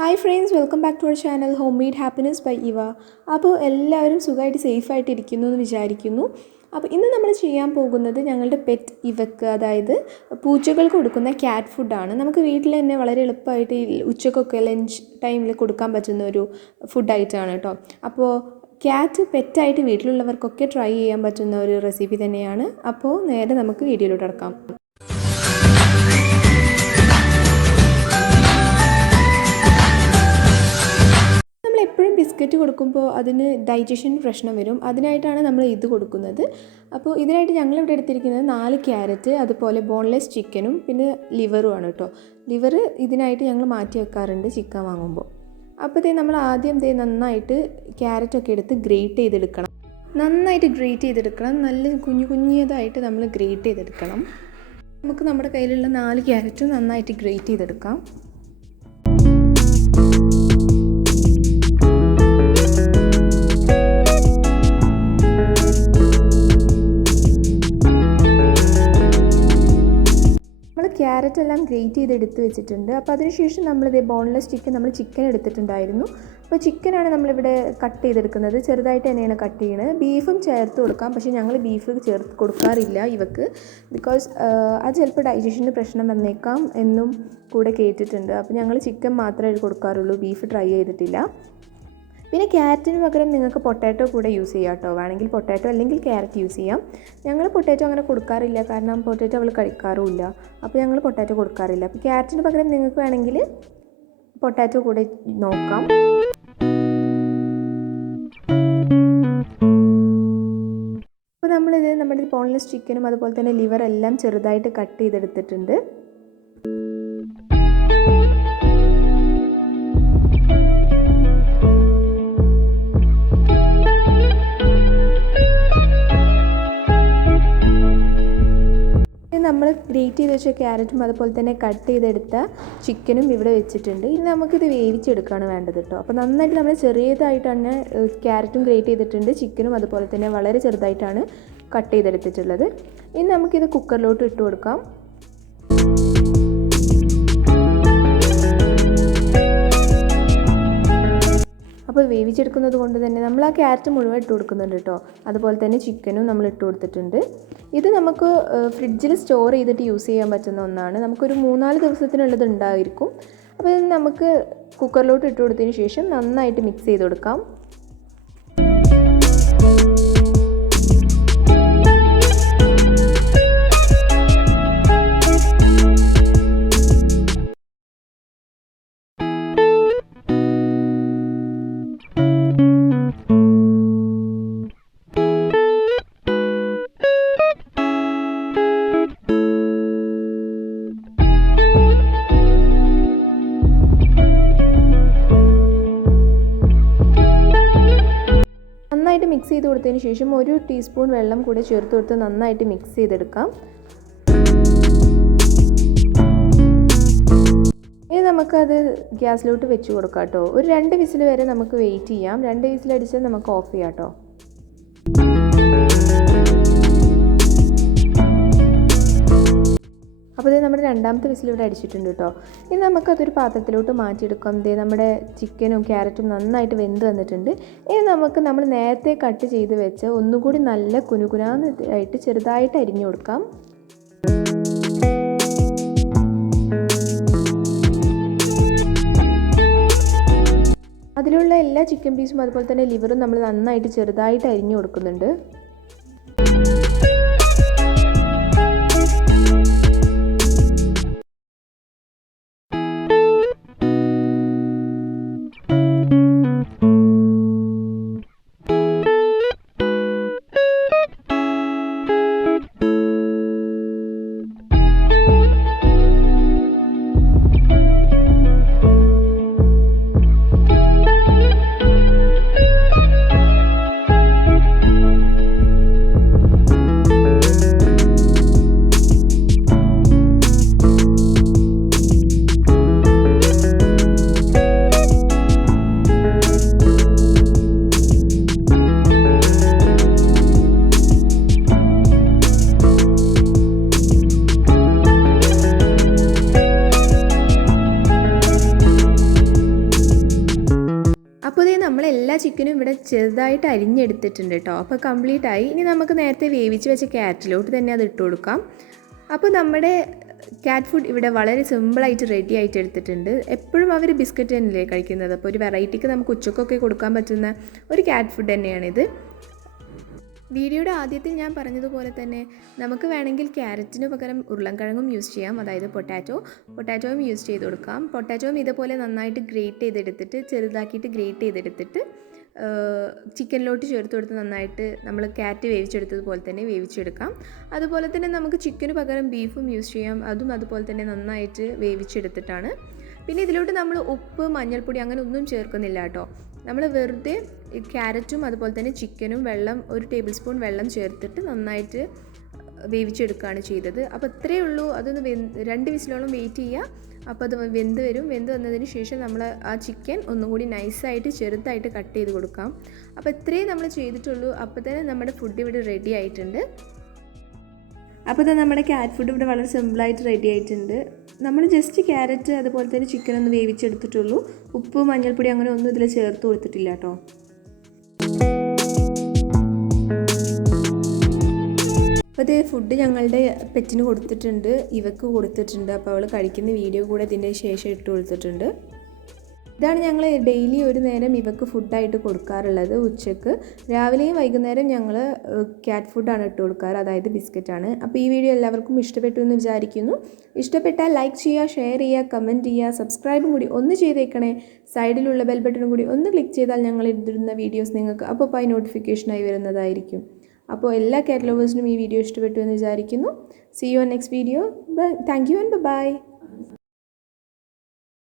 Hi friends, welcome back to our channel home made happiness by ഇവ. അപ്പോൾ എല്ലാവരും സുഖമായിട്ട് സേഫായിട്ട് ഇരിക്കുന്നു എന്ന് വിചാരിക്കുന്നു. അപ്പോൾ ഇന്ന് നമ്മൾ ചെയ്യാൻ പോകുന്നത് ഞങ്ങളുടെ പെറ്റ് ഇവക്ക്, അതായത് പൂച്ചകൾക്ക് കൊടുക്കുന്ന ക്യാറ്റ് ഫുഡാണ്. നമുക്ക് വീട്ടിൽ തന്നെ വളരെ എളുപ്പമായിട്ട് ഉച്ചക്കൊക്കെ ലഞ്ച് ടൈമിൽ കൊടുക്കാൻ പറ്റുന്ന ഒരു ഫുഡായിട്ടാണ് കേട്ടോ. അപ്പോൾ ക്യാറ്റ് പെറ്റായിട്ട് വീട്ടിലുള്ളവർക്കൊക്കെ ട്രൈ ചെയ്യാൻ പറ്റുന്ന ഒരു റെസിപ്പി തന്നെയാണ്. അപ്പോൾ നേരെ നമുക്ക് വീഡിയോയിലോട്ട് കിടക്കാം. എപ്പോഴും ബിസ്ക്കറ്റ് കൊടുക്കുമ്പോൾ അതിന് ഡൈജഷൻ പ്രശ്നം വരും. അതിനായിട്ടാണ് നമ്മൾ ഇത് കൊടുക്കുന്നത്. അപ്പോൾ ഇതിനായിട്ട് ഞങ്ങളിവിടെ എടുത്തിരിക്കുന്നത് 4 ക്യാരറ്റ്, അതുപോലെ ബോൺലെസ് ചിക്കനും പിന്നെ ലിവറുമാണ് കേട്ടോ. ലിവർ ഇതിനായിട്ട് ഞങ്ങൾ മാറ്റി വെക്കാറുണ്ട് ചിക്കൻ വാങ്ങുമ്പോൾ. അപ്പോൾ നമ്മൾ ആദ്യം നന്നായിട്ട് ക്യാരറ്റൊക്കെ എടുത്ത് ഗ്രേറ്റ് ചെയ്തെടുക്കണം. നല്ല കുഞ്ഞതായിട്ട് നമ്മൾ ഗ്രേറ്റ് ചെയ്തെടുക്കണം. നമുക്ക് നമ്മുടെ കയ്യിലുള്ള 4 ക്യാരറ്റും നന്നായിട്ട് ഗ്രേറ്റ് ചെയ്തെടുക്കാം. ക്യാരറ്റ് എല്ലാം ഗ്രേറ്റ് ചെയ്ത് എടുത്ത് വെച്ചിട്ടുണ്ട്. അപ്പോൾ അതിനുശേഷം നമ്മളിത് ബോൺലെസ് ചിക്കൻ എടുത്തിട്ടുണ്ടായിരുന്നു. അപ്പോൾ ചിക്കനാണ് നമ്മളിവിടെ കട്ട് ചെയ്തെടുക്കുന്നത്. ചെറുതായിട്ട് തന്നെയാണ് കട്ട് ചെയ്യുന്നത്. ബീഫും ചേർത്ത് കൊടുക്കാം, പക്ഷേ ഞങ്ങൾ ബീഫ് ചേർത്ത് കൊടുക്കാറില്ല ഇവക്ക്. ബിക്കോസ് അത് ചിലപ്പോൾ ഡൈജഷന് പ്രശ്നം വന്നേക്കാം എന്നും കൂടെ കേട്ടിട്ടുണ്ട്. അപ്പോൾ ഞങ്ങൾ ചിക്കൻ മാത്രമേ കൊടുക്കാറുള്ളൂ, ബീഫ് ട്രൈ ചെയ്തിട്ടില്ല. പിന്നെ ക്യാരറ്റിന് പകരം നിങ്ങൾക്ക് പൊട്ടാറ്റോ കൂടെ യൂസ് ചെയ്യാം കേട്ടോ. വേണമെങ്കിൽ പൊട്ടാറ്റോ അല്ലെങ്കിൽ ക്യാരറ്റ് യൂസ് ചെയ്യാം. ഞങ്ങൾ പൊട്ടാറ്റോ അങ്ങനെ കൊടുക്കാറില്ല, കാരണം പൊട്ടാറ്റോ അവൾ കഴിക്കാറുമില്ല. അപ്പോൾ ഞങ്ങൾ പൊട്ടാറ്റോ കൊടുക്കാറില്ല. അപ്പോൾ ക്യാരറ്റിന് പകരം നിങ്ങൾക്ക് വേണമെങ്കിൽ പൊട്ടാറ്റോ കൂടെ നോക്കാം. അപ്പോൾ നമ്മുടെ ബോൺലെസ് ചിക്കനും അതുപോലെ തന്നെ ലിവർ എല്ലാം ചെറുതായിട്ട് കട്ട് ചെയ്തെടുത്തിട്ടുണ്ട്. നമ്മൾ ഗ്രേറ്റ് ചെയ്ത് വെച്ച ക്യാരറ്റും അതുപോലെ തന്നെ കട്ട് ചെയ്തെടുത്ത ചിക്കനും ഇവിടെ വെച്ചിട്ടുണ്ട്. ഇനി നമുക്കിത് വേവിച്ചെടുക്കുകയാണ് വേണ്ടത് കേട്ടോ. അപ്പോൾ നന്നായിട്ട് നമ്മൾ ചെറിയതായിട്ടാണ് ക്യാരറ്റും ഗ്രേറ്റ് ചെയ്തിട്ടുണ്ട്, ചിക്കനും അതുപോലെ തന്നെ വളരെ ചെറുതായിട്ടാണ് കട്ട് ചെയ്തെടുത്തിട്ടുള്ളത്. ഇനി നമുക്കിത് കുക്കറിലോട്ട് ഇട്ട് കൊടുക്കാം. അപ്പോൾ വേവിച്ചെടുക്കുന്നത് കൊണ്ട് തന്നെ നമ്മൾ ആ ക്യാരറ്റ് മുഴുവൻ ഇട്ട് കൊടുക്കുന്നുണ്ട് കേട്ടോ. അതുപോലെ തന്നെ ചിക്കനും നമ്മൾ ഇട്ട് കൊടുത്തിട്ടുണ്ട്. ഇത് നമുക്ക് ഫ്രിഡ്ജിൽ സ്റ്റോർ ചെയ്തിട്ട് യൂസ് ചെയ്യാൻ പറ്റുന്ന ഒന്നാണ്. നമുക്കൊരു 3-4 ദിവസത്തിനുള്ളത് ഉണ്ടായിരിക്കും. അപ്പോൾ ഇത് നമുക്ക് കുക്കറിലോട്ട് ഇട്ട് കൊടുത്തതിന് ശേഷം നന്നായിട്ട് മിക്സ് ചെയ്ത് കൊടുക്കാം. നന്നായിട്ട് മിക്സ് ചെയ്ത് കൊടുത്തതിന് ശേഷം 1 ടീസ്പൂൺ വെള്ളം കൂടെ ചേർത്ത് കൊടുത്ത് നന്നായിട്ട് മിക്സ് ചെയ്തെടുക്കാം. ഇനി നമുക്കത് ഗ്യാസിലോട്ട് വെച്ച് കൊടുക്കാം കേട്ടോ. ഒരു 2 വിസിൽ വരെ നമുക്ക് വെയിറ്റ് ചെയ്യാം. 2 വിസിലടിച്ചാൽ നമുക്ക് ഓഫ് ചെയ്യാം കേട്ടോ. അപ്പോൾ ഇത് നമ്മുടെ 2ാമത്തെ വിസിൽ ഇവിടെ അടിച്ചിട്ടുണ്ട് കേട്ടോ. ഇനി നമുക്കതൊരു പാത്രത്തിലോട്ട് മാറ്റിയെടുക്കാം. നമ്മുടെ ചിക്കനും ക്യാരറ്റും നന്നായിട്ട് വെന്ത് വന്നിട്ടുണ്ട്. ഇനി നമ്മൾ നേരത്തെ കട്ട് ചെയ്ത് വെച്ച് ഒന്നുകൂടി നല്ല കുനുകുനായിട്ട് ചെറുതായിട്ട് അരിഞ്ഞു കൊടുക്കാം. അതിലുള്ള എല്ലാ ചിക്കൻ പീസും അതുപോലെ തന്നെ ലിവറും നമ്മൾ നന്നായിട്ട് ചെറുതായിട്ട് അരിഞ്ഞു കൊടുക്കുന്നുണ്ട്. നമ്മളെല്ലാ ചിക്കനും ഇവിടെ ചെറുതായിട്ട് അരിഞ്ഞെടുത്തിട്ടുണ്ട് കേട്ടോ. അപ്പോൾ കംപ്ലീറ്റ് ആയി. ഇനി നമുക്ക് നേരത്തെ വേവിച്ച് വെച്ച ക്യാറ്റിലോട്ട് തന്നെ അത് ഇട്ട് കൊടുക്കാം. അപ്പോൾ നമ്മുടെ ക്യാറ്റ് ഫുഡ് ഇവിടെ വളരെ സിമ്പിളായിട്ട് റെഡി ആയിട്ട് എടുത്തിട്ടുണ്ട്. എപ്പോഴും അവർ ബിസ്ക്കറ്റ് തന്നെയല്ലേ കഴിക്കുന്നത്. അപ്പോൾ ഒരു വെറൈറ്റിക്ക് നമുക്ക് ഉച്ചക്കൊക്കെ കൊടുക്കാൻ പറ്റുന്ന ഒരു ക്യാറ്റ് ഫുഡ് തന്നെയാണിത്. വീഡിയോയുടെ ആദ്യത്തിൽ ഞാൻ പറഞ്ഞതുപോലെ തന്നെ നമുക്ക് വേണമെങ്കിൽ ക്യാരറ്റിന് പകരം ഉരുളൻകിഴങ്ങും യൂസ് ചെയ്യാം, അതായത് പൊട്ടാറ്റോയും യൂസ് ചെയ്ത് കൊടുക്കാം. പൊട്ടാറ്റോയും ഇതുപോലെ നന്നായിട്ട് ഗ്രേറ്റ് ചെയ്തെടുത്തിട്ട് ചെറുതാക്കിയിട്ട് ഗ്രേറ്റ് ചെയ്തെടുത്തിട്ട് ചിക്കനിലോട്ട് ചേർത്ത് കൊടുത്ത് നന്നായിട്ട് നമ്മൾ ക്യാറ്റ് വേവിച്ചെടുത്തതുപോലെ തന്നെ വേവിച്ചെടുക്കാം. അതുപോലെ തന്നെ നമുക്ക് ചിക്കന് പകരം ബീഫും യൂസ് ചെയ്യാം, അതും അതുപോലെ തന്നെ നന്നായിട്ട് വേവിച്ചെടുത്തിട്ടാണ്. പിന്നെ ഇതിലോട്ട് നമ്മൾ ഉപ്പ് മഞ്ഞൾപ്പൊടി അങ്ങനെ ഒന്നും ചേർക്കുന്നില്ല കേട്ടോ. നമ്മൾ വെറുതെ ക്യാരറ്റും അതുപോലെ തന്നെ ചിക്കനും ഒരു ടേബിൾ സ്പൂൺ വെള്ളം ചേർത്തിട്ട് നന്നായിട്ട് വേവിച്ചെടുക്കുകയാണ് ചെയ്തത്. അപ്പോൾ ഇത്രയേ ഉള്ളൂ. അതൊന്ന് 2 വിസിലോളം വെയിറ്റ് ചെയ്യുക. അപ്പോൾ അത് വെന്ത് വരും. വെന്ത് വന്നതിന് ശേഷം നമ്മൾ ആ ചിക്കൻ ഒന്നും കൂടി നൈസായിട്ട് ചെറുതായിട്ട് കട്ട് ചെയ്ത് കൊടുക്കാം. അപ്പോൾ ഇത്രയും നമ്മൾ ചെയ്തിട്ടുള്ളൂ. അപ്പോൾ തന്നെ നമ്മുടെ ഫുഡ് ഇവിടെ റെഡി ആയിട്ടുണ്ട്. അപ്പോൾ തന്നെ നമ്മുടെ ക്യാറ്റ് ഫുഡ് ഇവിടെ വളരെ സിമ്പിളായിട്ട് റെഡി ആയിട്ടുണ്ട്. നമ്മൾ ജസ്റ്റ് ക്യാരറ്റ് അതുപോലെ തന്നെ ചിക്കൻ ഒന്ന് വേവിച്ചെടുത്തിട്ടുള്ളൂ. ഉപ്പ് മഞ്ഞൾപ്പൊടി അങ്ങനെ ഒന്നും ഇതിൽ ചേർത്ത് കൊടുത്തിട്ടില്ല കേട്ടോ. അപ്പോൾ ഇത് ഫുഡ് ഞങ്ങളുടെ പെറ്റിന് കൊടുത്തിട്ടുണ്ട്, ഇവക്ക് കൊടുത്തിട്ടുണ്ട്. അപ്പോൾ അവൾ കഴിക്കുന്ന വീഡിയോ കൂടെ ഇതിൻ്റെ ശേഷം ഇട്ട് കൊടുത്തിട്ടുണ്ട്. ഇതാണ് ഞങ്ങൾ ഡെയിലി ഒരു നേരം ഇവക്ക് ഫുഡായിട്ട് കൊടുക്കാറുള്ളത്. ഉച്ചക്ക് രാവിലെയും വൈകുന്നേരം ഞങ്ങൾ ക്യാറ്റ് ഫുഡാണ് ഇട്ട് കൊടുക്കാറ്, അതായത് ബിസ്ക്കറ്റാണ്. അപ്പോൾ ഈ വീഡിയോ എല്ലാവർക്കും ഇഷ്ടപ്പെട്ടു എന്ന് വിചാരിക്കുന്നു. ഇഷ്ടപ്പെട്ടാൽ ലൈക്ക് ചെയ്യുക, ഷെയർ ചെയ്യുക, കമൻറ്റ് ചെയ്യുക, സബ്സ്ക്രൈബും കൂടി ഒന്ന് ചെയ്തേക്കണേ. സൈഡിലുള്ള ബെൽ ബട്ടണും കൂടി ഒന്ന് ക്ലിക്ക് ചെയ്താൽ ഞങ്ങൾ ഇടുന്ന വീഡിയോസ് നിങ്ങൾക്ക് അപ്പോൾ നോട്ടിഫിക്കേഷനായി വരുന്നതായിരിക്കും. അപ്പോൾ എല്ലാ ക്യാറ്റ് ലവേഴ്സിനും ഈ വീഡിയോ ഇഷ്ടപ്പെട്ടു എന്ന് വിചാരിക്കുന്നു. See you on next video. Thank you and bye-bye.